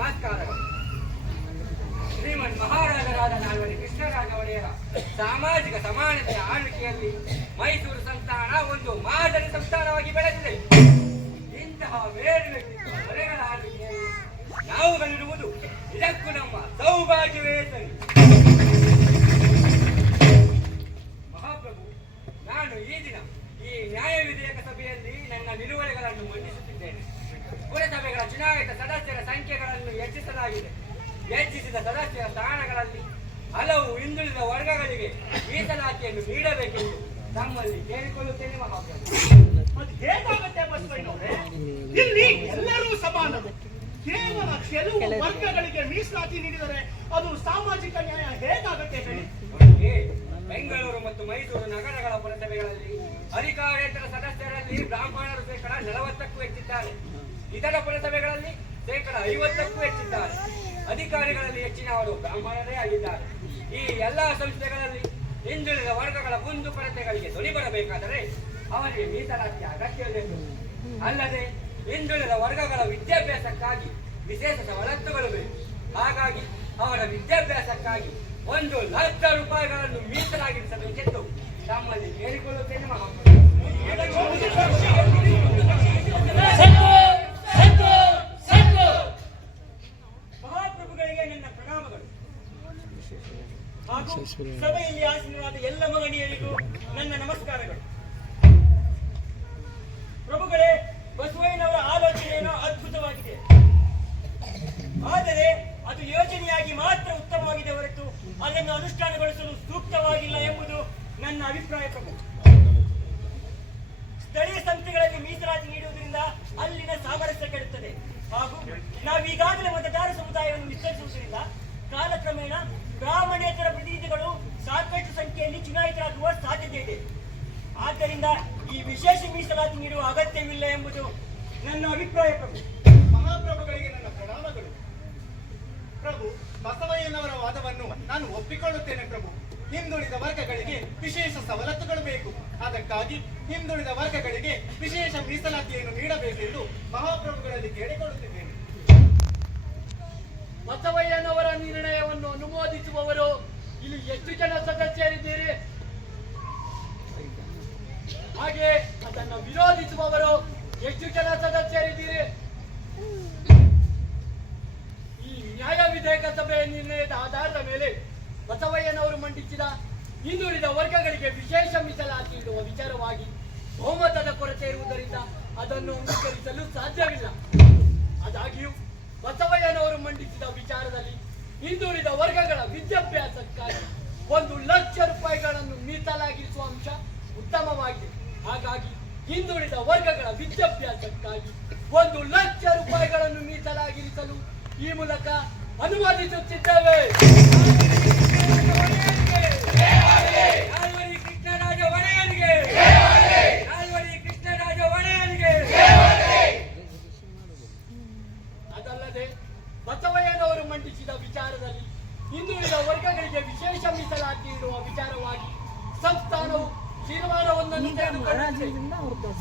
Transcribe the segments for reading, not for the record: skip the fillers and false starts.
ನಮಸ್ಕಾರಗಳು. ಶ್ರೀಮನ್ ಮಹಾರಾಜರಾದ ನಾಲ್ವಡಿ ಕೃಷ್ಣರಾಜ ಒಡೆಯರ ಸಾಮಾಜಿಕ ಸಮಾನತೆಯ ಆಳ್ವಿಕೆಯಲ್ಲಿ ಮೈಸೂರು ಸಂಸ್ಥಾನ ಒಂದು ಮಾದರಿ ಸಂಸ್ಥಾನವಾಗಿ ಬೆಳೆದಿದೆ. ಇಂತಹ ಮೇರು ವ್ಯಕ್ತಿತ್ವ ಹೊರೆಗಳ ಆಳ್ವಿಕೆಯಲ್ಲಿ ನಾವು ಬಂದಿರುವುದು ಇದಕ್ಕೂ ನಮ್ಮ ಸೌಭಾಗ್ಯವೇ ಸರಿ. ಮಹಾಪ್ರಭು, ನಾನು ಈ ದಿನ ಈ ನ್ಯಾಯ ವಿಧೇಯಕ ಸಭೆಯಲ್ಲಿ ನನ್ನ ನಿಲುವಳಿಗಳನ್ನು ಮಂಡಿಸುತ್ತಿದ್ದೇನೆ. ಪುರಸಭೆಗಳ ಚುನಾಯಿತ ಸದಸ್ಯರ ಸಂಖ್ಯೆಗಳನ್ನು ಹೆಚ್ಚಿಸಲಾಗಿದೆ. ಹೆಚ್ಚಿಸಿದ ಸದಸ್ಯರ ಸ್ಥಾನಗಳಲ್ಲಿ ಹಲವು ಹಿಂದುಳಿದ ವರ್ಗಗಳಿಗೆ ಮೀಸಲಾತಿಯನ್ನು ನೀಡಬೇಕೆಂದು ತಮ್ಮಲ್ಲಿ ಕೇಳಿಕೊಳ್ಳುತ್ತೇನೆ ಮಹಾಪ್ರಭು. ಅದು ಹೇಗಾಗುತ್ತೆ ಬಸವಣ್ಣನವರೇ? ಇಲ್ಲಿ ಎಲ್ಲರೂ ಸಮಾನರು. ಕೇವಲ ಕೆಲವು ವರ್ಗಗಳಿಗೆ ಮೀಸಲಾತಿ ನೀಡಿದರೆ ಅದು ಸಾಮಾಜಿಕ ನ್ಯಾಯ ಹೇಗಾಗುತ್ತೆ ಹೇಳಿ? ಬೆಂಗಳೂರು ಮತ್ತು ಮೈಸೂರು ನಗರಗಳ ಪುರಸಭೆಗಳಲ್ಲಿ ಅಧಿಕಾರೇತರ ಸದಸ್ಯರಲ್ಲಿ ಬ್ರಾಹ್ಮಣರು 40%ಕ್ಕೂ ಹೆಚ್ಚಿದ್ದಾರೆ. ಇತರ ಪುರಸಭೆಗಳಲ್ಲಿ 50%ಕ್ಕೂ ಹೆಚ್ಚಿದ್ದಾರೆ. ಅಧಿಕಾರಿಗಳಲ್ಲಿ ಹೆಚ್ಚಿನವರು ಬ್ರಾಹ್ಮಣರೇ ಆಗಿದ್ದಾರೆ. ಈ ಎಲ್ಲಾ ಸಂಸ್ಥೆಗಳಲ್ಲಿ ಹಿಂದುಳಿದ ವರ್ಗಗಳ ಕುಂದುಕೊರತೆಗಳಿಗೆ ಧ್ವನಿ ಬರಬೇಕಾದರೆ ಅವರಿಗೆ ಮೀಸಲಾತಿಯ ಅಗತ್ಯವಿದೆ. ಅಲ್ಲದೆ ಹಿಂದುಳಿದ ವರ್ಗಗಳ ವಿದ್ಯಾಭ್ಯಾಸಕ್ಕಾಗಿ ವಿಶೇಷ ಸವಲತ್ತುಗಳು ಬೇಕು. ಹಾಗಾಗಿ ಅವರ ವಿದ್ಯಾಭ್ಯಾಸಕ್ಕಾಗಿ 1,00,000 ರೂಪಾಯಿಗಳನ್ನು ಮೀಸಲಾಗಿರಿಸಬೇಕೆಂದು ತಮ್ಮಲ್ಲಿ ಕೇಳಿಕೊಳ್ಳುತ್ತೇನೆ ಮಹಾಪ್ರಭು. ಮಹಾಪ್ರಭುಗಳಿಗೆ ನನ್ನ ಪ್ರಣಾಮಗಳು. ಹಾಗೂ ಸಭೆಯಲ್ಲಿ ಆಸೀನರಾದ ಎಲ್ಲ ಮಹನೀಯರಿಗೂ ನನ್ನ ನಮಸ್ಕಾರಗಳು. ಪ್ರಭುಗಳೇ, ಬಸವಣ್ಣನವರ ಆಲೋಚನೆಯೇನೋ ಅದ್ಭುತವಾಗಿದೆ. ಆದರೆ ಅದು ಯೋಜನೆಯಾಗಿ ಮಾತ್ರ ಉತ್ತಮವಾಗಿದೆ ಹೊರತು ಅದನ್ನು ಅನುಷ್ಠಾನಗೊಳಿಸಲು ಸೂಕ್ತವಾಗಿಲ್ಲ ಎಂಬುದು ನನ್ನ ಅಭಿಪ್ರಾಯ ಪ್ರಭು. ಸ್ಥಳೀಯ ಸಂಸ್ಥೆಗಳಲ್ಲಿ ಮೀಸಲಾತಿ ನೀಡುವುದರಿಂದ ಅಲ್ಲಿನ ಸಾಮರಸ್ಯ ಕೆಡುತ್ತದೆ. ಹಾಗೂ ನಾವೀಗಾಗಲೇ ಮತದಾರ ಸಮುದಾಯವನ್ನು ವಿಸ್ತರಿಸುವುದರಿಂದ ಕಾಲಕ್ರಮೇಣ ಬ್ರಾಹ್ಮಣೇತರ ಪ್ರತಿನಿಧಿಗಳು ಸಾಕಷ್ಟು ಸಂಖ್ಯೆಯಲ್ಲಿ ಚುನಾಯಿತರಾಗುವ ಸಾಧ್ಯತೆ ಇದೆ. ಆದ್ದರಿಂದ ಈ ವಿಶೇಷ ಮೀಸಲಾತಿ ನೀಡುವ ಅಗತ್ಯವಿಲ್ಲ ಎಂಬುದು ನನ್ನ ಅಭಿಪ್ರಾಯ ಪ್ರಭು. ಮಹಾಪ್ರಭುಗಳಿಗೆ ನನ್ನ ಪ್ರಣಾಮಗಳು. ಪ್ರಭು, ಬಸವಯ್ಯನವರ ವಾದವನ್ನು ನಾನು ಒಪ್ಪಿಕೊಳ್ಳುತ್ತೇನೆ ಪ್ರಭು. ಹಿಂದುಳಿದ ವರ್ಗಗಳಿಗೆ ವಿಶೇಷ ಸವಲತ್ತುಗಳು ಬೇಕು. ಅದಕ್ಕಾಗಿ ಹಿಂದುಳಿದ ವರ್ಗಗಳಿಗೆ ವಿಶೇಷ ಮೀಸಲಾತಿಯನ್ನು ನೀಡಬೇಕೆಂದು ಮಹಾಪ್ರಭುಗಳಲ್ಲಿ ಕೇಳಿಕೊಳ್ಳುತ್ತಿದ್ದೇನೆ. ಬಸವಯ್ಯನವರ ನಿರ್ಣಯವನ್ನು ಅನುಮೋದಿಸುವವರು ಇಲ್ಲಿ ಎಷ್ಟು ಜನ ಸದಸ್ಯರಿದ್ದೀರಿ? ಹಾಗೆ ಅದನ್ನು ವಿರೋಧಿಸುವವರು ಎಷ್ಟು ಜನ ಸದಸ್ಯರಿದ್ದೀರಿ? ಈ ನ್ಯಾಯ ವಿಧೇಯಕ ಸಭೆಯ ನಿರ್ಣಯದ ಆಧಾರದ ಮೇಲೆ ಬಸವಯ್ಯನವರು ಮಂಡಿಸಿದ ಹಿಂದುಳಿದ ವರ್ಗಗಳಿಗೆ ವಿಶೇಷ ಮೀಸಲಾತಿ ನೀಡುವ ವಿಚಾರವಾಗಿ ಬಹುಮತದ ಕೊರತೆ ಇರುವುದರಿಂದ ಅದನ್ನು ಅಂಗೀಕರಿಸಲು ಸಾಧ್ಯವಿಲ್ಲ. ಆದಾಗ್ಯೂ ಬಸವಯ್ಯನವರು ಮಂಡಿಸಿದ ವಿಚಾರದಲ್ಲಿ ಹಿಂದುಳಿದ ವರ್ಗಗಳ ವಿದ್ಯಾಭ್ಯಾಸಕ್ಕಾಗಿ 1,00,000 ರೂಪಾಯಿಗಳನ್ನು ಮೀಸಲಾಗಿರಿಸುವ ಅಂಶ ಉತ್ತಮವಾಗಿದೆ. ಹಾಗಾಗಿ ಹಿಂದುಳಿದ ವರ್ಗಗಳ ವಿದ್ಯಾಭ್ಯಾಸಕ್ಕಾಗಿ 1,00,000 ರೂಪಾಯಿಗಳನ್ನು ಮೀಸಲಾಗಿರಿಸಲು ಈ ಮೂಲಕ ಅನುಮೋದಿಸುತ್ತಿದ್ದೇವೆ. ಕೃಷ್ಣರಾಜ ಒಡೆಯರಿಗೆ, ಕೃಷ್ಣರಾಜ ಒಡೆಯರಿಗೆ. ಅದಲ್ಲದೆ ಬಸವಯ್ಯನವರು ಮಂಡಿಸಿದ ವಿಚಾರದಲ್ಲಿ ಹಿಂದುಳಿದ ವರ್ಗಗಳಿಗೆ ವಿಶೇಷ ಮೀಸಲಾತಿ ನೀಡುವ ವಿಚಾರವಾಗಿ ಸಂಸ್ಥಾನವು ತೀರ್ಮಾನವೊಂದನ್ನು ತೆಗೆದುಕೊಂಡಿದೆ.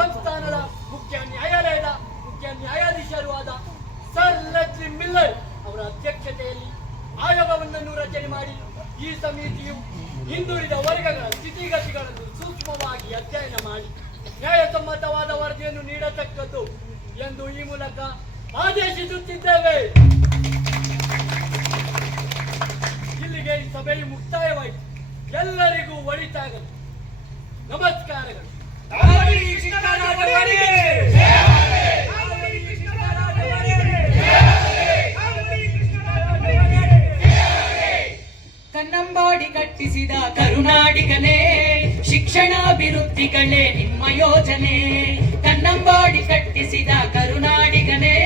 ಸಂಸ್ಥಾನದ ಮುಖ್ಯ ನ್ಯಾಯಾಲಯದ ಮುಖ್ಯ ನ್ಯಾಯಾಧೀಶರು ಆದ ಸರ್ ಲೆಸ್ಲಿ ಮಿಲ್ಲರ್ ಅವರ ಅಧ್ಯಕ್ಷತೆಯಲ್ಲಿ ಆಯೋಗವೊಂದನ್ನು ರಚನೆ ಮಾಡಿ ಈ ಸಮಿತಿಯು ಹಿಂದುಳಿದ ವರ್ಗಗಳ ಸ್ಥಿತಿಗತಿಗಳನ್ನು ಸೂಕ್ಷ್ಮವಾಗಿ ಅಧ್ಯಯನ ಮಾಡಿ ನ್ಯಾಯಸಮ್ಮತವಾದ ವರದಿಯನ್ನು ನೀಡತಕ್ಕದ್ದು ಎಂದು ಈ ಮೂಲಕ ಆದೇಶಿಸುತ್ತಿದ್ದೇವೆ. ಇಲ್ಲಿಗೆ ಈ ಸಭೆಯು ಮುಕ್ತಾಯವಾಯಿತು. ಎಲ್ಲರಿಗೂ ಒಳಿತಾಗಲಿ. ನಮಸ್ಕಾರಗಳು. ಕನ್ನಂಬಾಡಿ ಕಟ್ಟಿಸಿದ ಕರುನಾಡಿಗನೇ, ಶಿಕ್ಷಣಾಭಿವೃದ್ಧಿಗಳೇ ನಿಮ್ಮ ಯೋಜನೆ. ಕನ್ನಂಬಾಡಿ ಕಟ್ಟಿಸಿದ ಕರುನಾಡಿಗನೇ,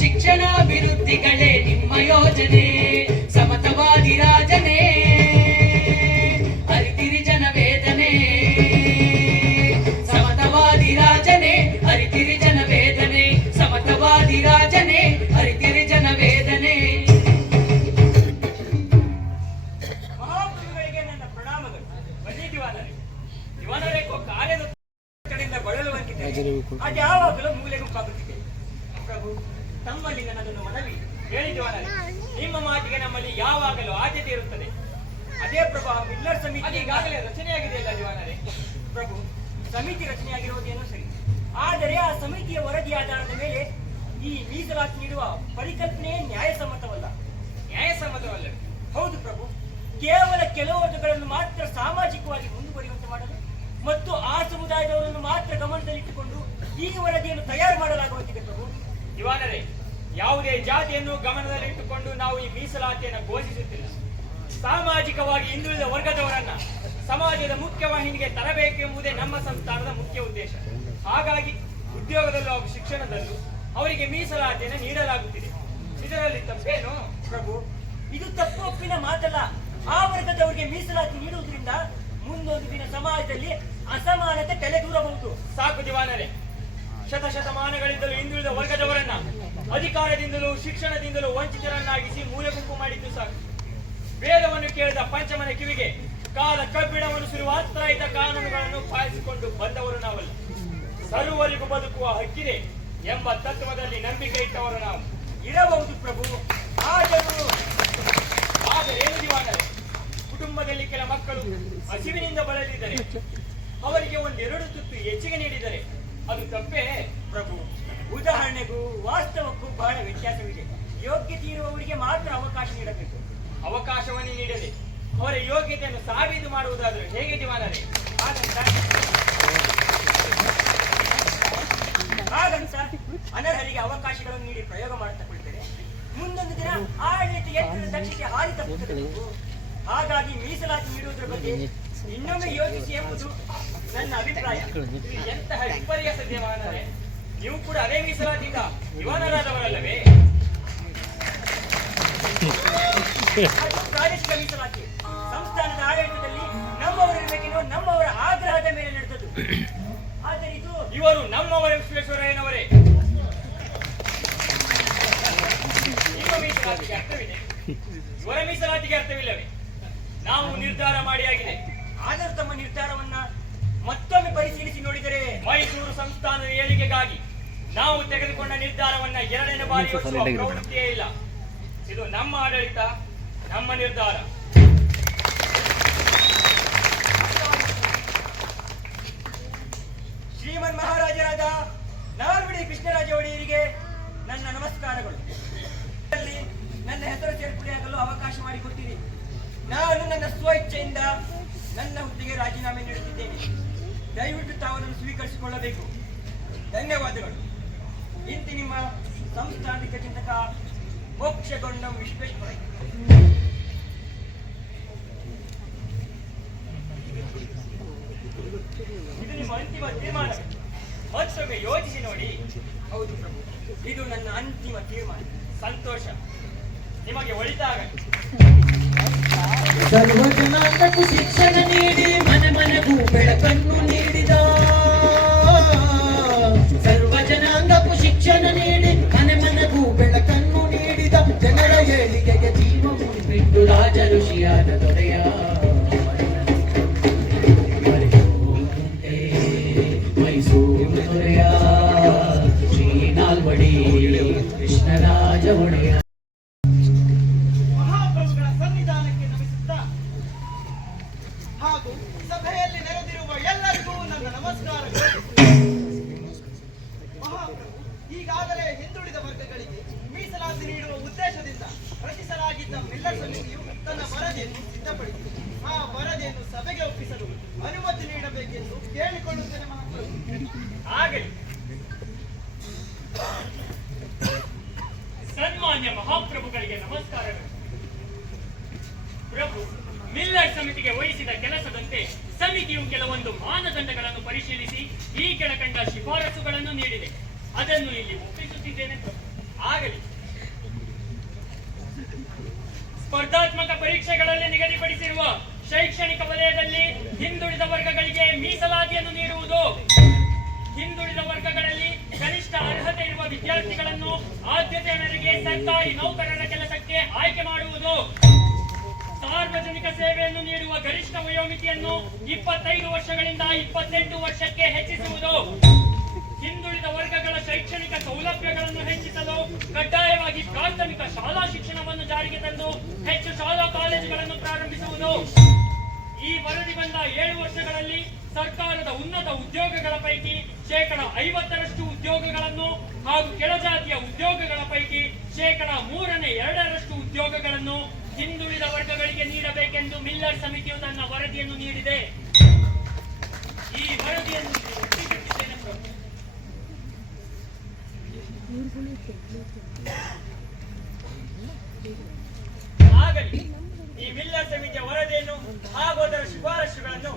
ಶಿಕ್ಷಣಾಭಿವೃದ್ಧಿಗಳೇ ನಿಮ್ಮ ಯೋಜನೆ. ಸಮತವಾದಿ ರಾಜನೇ, ಅರಿತಿರಿ ಜನ ವೇದನೆ. ಸಮತವಾದಿ ರಾಜನೇ, ಅರಿತಿರಿ ಜನ ವೇದನೆ. ಸಮತವಾದಿ ರಾಜನೇ, ಅರಿತಿರಿ ಜನ ವೇದನೆ. ಮಹಾಪ್ರಭುಗಳಿಗೆ ನನ್ನ ಪ್ರಣಾಮಗಳು. ಬನ್ನಿ ದಿವಾನರೇ. ದಿವಾನರೇಕೋ ಕಾರ್ಯದ ಕಡೆಯಿಂದ ಬಳಲುವಂತಿದೆ. ಅದು ಯಾವಾಗಲೂ ಮೂಲೆಗೂ ಕಾಗುತ್ತಿದೆ. ಪ್ರಭು, ತಮ್ಮಲ್ಲಿ ನನ್ನದೊಂದು ಮನವಿ. ಹೇಳಿ ದಿವಾನರೇ, ನಿಮ್ಮ ಮಾತಿಗೆ ನಮ್ಮಲ್ಲಿ ಯಾವಾಗಲೂ ಆದ್ಯತೆ ಇರುತ್ತದೆ. ಅದೇ ಪ್ರಭು, ಮಿಲ್ಲರ್ ಸಮಿತಿ ಈಗಾಗಲೇ ರಚನೆಯಾಗಿದೆಯಲ್ಲ ದಿವಾನರೇ? ಪ್ರಭು, ಸಮಿತಿ ರಚನೆಯಾಗಿರುವುದೇನೋ ಸರಿ, ಆದರೆ ಆ ಸಮಿತಿಯ ವರದಿ ಆಧಾರದ ಮೇಲೆ ಈ ಮೀಸಲಾತಿ ನೀಡುವ ಪರಿಕಲ್ಪನೆ ನ್ಯಾಯಸಮ್ಮತವಲ್ಲ. ನ್ಯಾಯಸಮ್ಮತವಲ್ಲ? ಹೌದು ಪ್ರಭು. ಕೇವಲ ಕೆಲವು ವರ್ಗಗಳನ್ನು ಮಾತ್ರ ಸಾಮಾಜಿಕವಾಗಿ ಮುಂದುವರಿಯುವಂತೆ ಮಾಡಲು ಮತ್ತು ಆ ಸಮುದಾಯದವರನ್ನು ಮಾತ್ರ ಗಮನದಲ್ಲಿಟ್ಟುಕೊಂಡು ಈ ವರದಿಯನ್ನು ತಯಾರು ಮಾಡಲಾಗುವಂತಿದೆ ಪ್ರಭು. ದಿವಾನರೇ, ಯಾವುದೇ ಜಾತಿಯನ್ನು ಗಮನದಲ್ಲಿಟ್ಟುಕೊಂಡು ನಾವು ಈ ಮೀಸಲಾತಿಯನ್ನು ಘೋಷಿಸುತ್ತಿಲ್ಲ. ಸಾಮಾಜಿಕವಾಗಿ ಹಿಂದುಳಿದ ವರ್ಗದವರನ್ನ ಸಮಾಜದ ಮುಖ್ಯವಾಹಿನಿಗೆ ತರಬೇಕೆಂಬುದೇ ನಮ್ಮ ಸಂಸ್ಥಾನದ ಮುಖ್ಯ ಉದ್ದೇಶ. ಹಾಗಾಗಿ ಉದ್ಯೋಗದಲ್ಲೂ ಹಾಗೂ ಶಿಕ್ಷಣದಲ್ಲೂ ಅವರಿಗೆ ಮೀಸಲಾತಿಯನ್ನು ನೀಡಲಾಗುತ್ತಿದೆ. ಇದರಲ್ಲಿ ತಪ್ಪೇನು ಪ್ರಭು? ಇದು ತಪ್ಪು ಒಪ್ಪಿನ ಮಾತಲ್ಲ. ಆ ವರ್ಗದವರಿಗೆ ಮೀಸಲಾತಿ ನೀಡುವುದರಿಂದ ಮುಂದೊಂದು ದಿನ ಸಮಾಜದಲ್ಲಿ ಅಸಮಾನತೆ ತಲೆದೂರಬಹುದು. ಸಾಕು ದಿವಾನರೇ, ಶತಶತಮಾನಗಳಿಂದಲೂ ಹಿಂದುಳಿದ ವರ್ಗದವರನ್ನ ಅಧಿಕಾರದಿಂದಲೂ ಶಿಕ್ಷಣದಿಂದಲೂ ವಂಚಿತರನ್ನಾಗಿಸಿ ಮೂಲೆ ಗುಂಪು ಮಾಡಿದ್ದು ಸಾಕು. ವೇದವನ್ನು ಕೇಳಿದ ಪಂಚಮನ ಕಿವಿಗೆ ಕಾಲ ಕಬ್ಬಿಣವನ್ನು ಸುರಿಯುವ ಅರ್ಥರಹಿತ ಕಾನೂನುಗಳನ್ನು ಪಾಲಿಸಿಕೊಂಡು ಬಂದವರು ನಾವಲ್ಲ. ಸರ್ವರಿಗೂ ಬದುಕುವ ಹಕ್ಕಿದೆ ಎಂಬ ತತ್ವದಲ್ಲಿ ನಂಬಿಕೆ ಇಟ್ಟವರು ನಾವು. ಇರಬಹುದು ಪ್ರಭು, ಆದರೇನು ದಿವಾನರೇ, ಕುಟುಂಬದಲ್ಲಿ ಕೆಲ ಮಕ್ಕಳು ಹಸಿವಿನಿಂದ ಬಳಲಿದ್ದರೆ ಅವರಿಗೆ ಒಂದೆರಡು ತುತ್ತು ಹೆಚ್ಚಿಗೆ ನೀಡಿದರೆ ಅದು ತಪ್ಪೇ ಪ್ರಭು? ಉದಾಹರಣೆಗೂ ವಾಸ್ತವಕ್ಕೂ ಬಹಳ ವ್ಯತ್ಯಾಸವಿದೆ. ಯೋಗ್ಯತೆ ಇರುವವರಿಗೆ ಮಾತ್ರ ಅವಕಾಶ ನೀಡಬೇಕು. ಅವಕಾಶವನ್ನೇ ನೀಡದೆ ಅವರ ಯೋಗ್ಯತೆಯನ್ನು ಸಾಬೀತು ಮಾಡುವುದಾದರೂ ಹೇಗೆ ದಿವಾನರೇ? ಹಾಗಂತ ಅನರ್ಹರಿಗೆ ಅವಕಾಶಗಳನ್ನು ನೀಡಿ ಪ್ರಯೋಗ ಮಾಡುತ್ತಾ ಕುಳಿತರೆ ಮುಂದೊಂದು ದಿನ ಆಡಳಿತ ಯಂತ್ರದ ದಕ್ಷತೆ ಹಾರಿ ತಪ್ಪುತ್ತದೆ. ಹಾಗಾಗಿ ಮೀಸಲಾತಿ ನೀಡುವುದರ ಬಗ್ಗೆ ಇನ್ನೊಮ್ಮೆ ಯೋಚಿಸಿ ಎಂಬುದು ನನ್ನ ಅಭಿಪ್ರಾಯ. ಎಂತಹ ವಿಪರ್ಯಾಸ ದಿವಾನರೇ, ನೀವು ಕೂಡ ಅದೇ ಮೀಸಲಾತಿಯಿಂದ ದಿವಾನರಾದವರಲ್ಲವೇ? ಅದು ಪ್ರಾದೇಶಿಕ ಮೀಸಲಾತಿ. ಸಂಸ್ಥಾನದ ಆಡಳಿತದಲ್ಲಿ ನಮ್ಮವರಿರಬೇಕೆನ್ನುವ ನಮ್ಮವರ ಆಗ್ರಹದ ಮೇಲೆ ನಡೆದದ್ದು. ಆದರೆ ಇದು ಇವರು ನಮ್ಮವರ ವಿಶ್ವೇಶ್ವರಯ್ಯನವರೇ. ನಿಮ್ಮ ಮೀಸಲಾತಿಗೆ ಅರ್ಥವಿದೆ, ಇವರ ಮೀಸಲಾತಿಗೆ ಅರ್ಥವಿಲ್ಲವೇ? ನಾವು ನಿರ್ಧಾರ ಮಾಡಿ ಆಗಿದೆ. ಆದರೂ ತಮ್ಮ ನಿರ್ಧಾರವನ್ನ ಮತ್ತೊಮ್ಮೆ ಪರಿಶೀಲಿಸಿ ನೋಡಿದರೆ ಮೈಸೂರು ಸಂಸ್ಥಾನದ ಏಳಿಗೆಗಾಗಿ ನಾವು ತೆಗೆದುಕೊಂಡ ನಿರ್ಧಾರವನ್ನ ಎರಡನೇ ಬಾರಿ ಯೋಚಿಸುವ ಪ್ರವೃತ್ತಿಯೇ ಇಲ್ಲ. ಇದು ನಮ್ಮ ಆಡಳಿತ, ನಮ್ಮ ನಿರ್ಧಾರ. ಶ್ರೀಮನ್ ಮಹಾರಾಜರಾದ ನಾಲ್ವಡಿ ಕೃಷ್ಣರಾಜ ಒಡೆಯರಿಗೆ ನನ್ನ ನಮಸ್ಕಾರಗಳು. ನನ್ನ ಹೆಸರು ಸೇರ್ಪಡೆಯಾಗಲು ಅವಕಾಶ ಮಾಡಿಕೊಟ್ಟಿರಿ. ನಾನು ನನ್ನ ಸ್ವಇಚ್ಛೆಯಿಂದ ನನ್ನ ಹುದ್ದೆಗೆ ರಾಜೀನಾಮೆ ನೀಡುತ್ತಿದ್ದೇನೆ. ದಯವಿಟ್ಟು ತಾವನ್ನು ಸ್ವೀಕರಿಸಿಕೊಳ್ಳಬೇಕು. ಧನ್ಯವಾದಗಳು. ಇಂತಿ ನಿಮ್ಮ ಸಂಸ್ಥಾನಿಕ ಚಿಂತಕ ಮೋಕ್ಷಗೊಂಡಂ ವಿಶ್ವೇಶ್ವರಯ್ಯ. ಇದು ನಿಮ್ಮ ಅಂತಿಮ ತೀರ್ಮಾನ. ಮತ್ತೊಮ್ಮೆ ಯೋಚಿಸಿ ನೋಡಿ. ಹೌದು ಪ್ರಭು, ಇದು ನನ್ನ ಅಂತಿಮ ತೀರ್ಮಾನ. ಸಂತೋಷ, ನಿಮಗೆ ಒಳಿತಾಗಲಿ. ಸರ್ವ ಜನಾಂಗಕ್ಕೂ ಶಿಕ್ಷಣ ನೀಡಿ ಮನೆ ಮನೆಗೂ ಬೆಳಕನ್ನು ನೀಡಿದ, ಸರ್ವ ಜನಾಂಗಕ್ಕೂ ಶಿಕ್ಷಣ ನೀಡಿ ಮನೆ ಮನೆಗೂ ಬೆಳಕನ್ನು ನೀಡಿದ, ಜನರ ಏಳಿಗೆಗೆ ಜೀವ ಬಿಟ್ಟು ರಾಜ ಋಷಿಯಾದ ದೊರೆಯ ಮೈಸೂರು ದೊರೆಯ ಶ್ರೀ ನಾಲ್ವಡಿ ಕೃಷ್ಣರಾಜ ಒಡೆಯ. ಮಹಾಪ್ರಭುಗಳ ಸನ್ನಿಧಾನಕ್ಕೆ ನಮಿಸುತ್ತಾ ಹಾಗೂ ಸಭೆಯಲ್ಲಿ ನೆರೆದಿರುವ ಎಲ್ಲರಿಗೂ ನನ್ನ ನಮಸ್ಕಾರಗಳು. ಮಹಾಪ್ರಭು, ಈಗಾಗಲೇ ಹಿಂದುಳಿದ ವರ್ಗಗಳಿಗೆ ಮೀಸಲಾತಿ ನೀಡುವ ಉದ್ದೇಶದಿಂದ ರಚಿಸಲಾಗಿದ್ದ ಮಿಲ್ಲರ್ ಸಮಿತಿಯು ತನ್ನ ವರದಿಯನ್ನು ಸಿದ್ಧಪಡಿಸಿದೆ. ಆ ವರದಿಯನ್ನು ಸಭೆಗೆ ಒಪ್ಪಿಸಲು ಅನುಮತಿ ನೀಡಬೇಕೆಂದು ಕೇಳಿಕೊಳ್ಳುತ್ತೇನೆ ಮಹಾಪ್ರಭು. ಆಗಲಿ. ಸನ್ಮಾನ್ಯ ಮಹಾಪ್ರಭುಗಳಿಗೆ ನಮಸ್ಕಾರಗಳು. ಪ್ರಭು, ಮಿಲ್ಲರ್ ಸಮಿತಿಗೆ ವಹಿಸಿದ ಕೆಲಸದಂತೆ ಸಮಿತಿಯು ಕೆಲವೊಂದು ಮಾನದಂಡಗಳನ್ನು ಪರಿಶೀಲಿಸಿ ಈ ಕೆಳಕಂಡ ಶಿಫಾರಸುಗಳನ್ನು ನೀಡಿದೆ. ಅದನ್ನು ಇಲ್ಲಿ ಒಪ್ಪಿಸುತ್ತಿದ್ದೇನೆ. ಆಗಲಿ. ಸ್ಪರ್ಧಾತ್ಮಕ ಪರೀಕ್ಷೆಗಳಲ್ಲಿ ನಿಗದಿಪಡಿಸಿರುವ ಶೈಕ್ಷಣಿಕ ವಲಯದಲ್ಲಿ ಹಿಂದುಳಿದ ವರ್ಗಗಳಿಗೆ ಮೀಸಲಾತಿಯನ್ನು ನೀಡುವುದು, ಹಿಂದುಳಿದ ವರ್ಗಗಳಲ್ಲಿ ಕನಿಷ್ಠ ಅರ್ಹತೆ ಇರುವ ವಿದ್ಯಾರ್ಥಿಗಳನ್ನು ಆದ್ಯತೆಯ ಮೇರೆಗೆ ಸರ್ಕಾರಿ ನೌಕರರ ಕೆಲಸಕ್ಕೆ ಆಯ್ಕೆ ಮಾಡುವುದು, ಸಾರ್ವಜನಿಕ ಸೇವೆಯನ್ನು ನೀಡುವ ಗರಿಷ್ಠ ವಯೋಮಿತಿಯನ್ನು 25 ವರ್ಷಗಳಿಂದ 28 ವರ್ಷಕ್ಕೆ ಹೆಚ್ಚಿಸುವುದು, ಹಿಂದುಳಿದ ವರ್ಗಗಳ ಶೈಕ್ಷಣಿಕ ಸೌಲಭ್ಯಗಳನ್ನು ಹೆಚ್ಚಿಸಲು ಕಡ್ಡಾಯವಾಗಿ ಪ್ರಾಥಮಿಕ ಶಾಲಾ ಜಾರಿಗೆ ತಂದು ಹೆಚ್ಚು ಶಾಲಾ ಕಾಲೇಜುಗಳನ್ನು ಪ್ರಾರಂಭಿಸುವುದು. ಈ ವರದಿ ಬಂದ 7 ವರ್ಷಗಳಲ್ಲಿ ಸರ್ಕಾರದ ಉನ್ನತ ಉದ್ಯೋಗಗಳ ಪೈಕಿ 50% ಉದ್ಯೋಗಗಳನ್ನು ಹಾಗೂ ಕೆಳಜಾತಿಯ ಉದ್ಯೋಗಗಳ ಪೈಕಿ 3/2 ಉದ್ಯೋಗಗಳನ್ನು ಹಿಂದುಳಿದ ವರ್ಗಗಳಿಗೆ ನೀಡಬೇಕೆಂದು ಮಿಲ್ಲರ್ ಸಮಿತಿಯು ತನ್ನ ವರದಿಯನ್ನು ನೀಡಿದೆ. ಈ ವರದಿಯನ್ನು ಒಪ್ಪಿಕೊಂಡಿದ್ದೇನೆ ಪ್ರಭು. ಆಗಲಿ, ಈ ಮಿಲ್ಲರ್ ಸಮಿತಿಯ ವರದಿಯನ್ನು ಹಾಗೂ ಅದರ ಶಿಫಾರಸುಗಳನ್ನು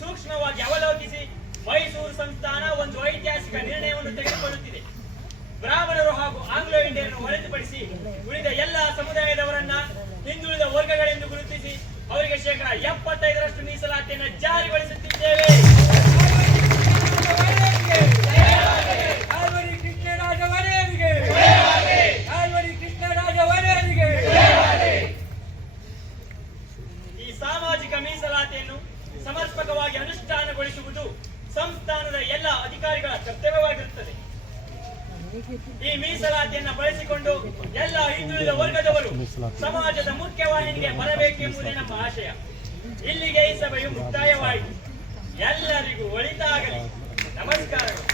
ಸೂಕ್ಷ್ಮವಾಗಿ ಅವಲೋಕಿಸಿ ಮೈಸೂರು ಸಂಸ್ಥಾನ ಒಂದು ಐತಿಹಾಸಿಕ ನಿರ್ಣಯವನ್ನು ತೆಗೆದುಕೊಳ್ಳುತ್ತಿದೆ. ಬ್ರಾಹ್ಮಣರು ಹಾಗೂ ಆಂಗ್ಲೋ ಇಂಡಿಯನ್ನರು ಹೊರತುಪಡಿಸಿ ಉಳಿದ ಎಲ್ಲಾ ಸಮುದಾಯದವರನ್ನ ಹಿಂದುಳಿದ ವರ್ಗಗಳೆಂದು ಗುರುತಿಸಿ ಅವರಿಗೆ 75% ಮೀಸಲಾತಿಯನ್ನು ಜಾರಿಗೊಳಿಸುತ್ತಿದ್ದೇವೆ. ಈ ಸಾಮಾಜಿಕ ಮೀಸಲಾತಿಯನ್ನು ಸಮರ್ಪಕವಾಗಿ ಅನುಷ್ಠಾನಗೊಳಿಸುವುದು ಸಂಸ್ಥಾನದ ಎಲ್ಲ ಅಧಿಕಾರಿಗಳ ಕರ್ತವ್ಯವಾಗಿರುತ್ತದೆ. ಈ ಮೀಸಲಾತಿಯನ್ನು ಬಳಸಿಕೊಂಡು ಎಲ್ಲ ಹಿಂದುಳಿದ ವರ್ಗದವರು ಸಮಾಜದ ಮುಖ್ಯವಾಹಿನಿಗೆ ಬರಬೇಕೆಂಬುದೇ ನಮ್ಮ ಆಶಯ. ಇಲ್ಲಿಗೆ ಈ ಸಭೆಯು ಮುಕ್ತಾಯವಾಯಿತು. ಎಲ್ಲರಿಗೂ ಒಳಿತಾಗಲಿ. ನಮಸ್ಕಾರಗಳು.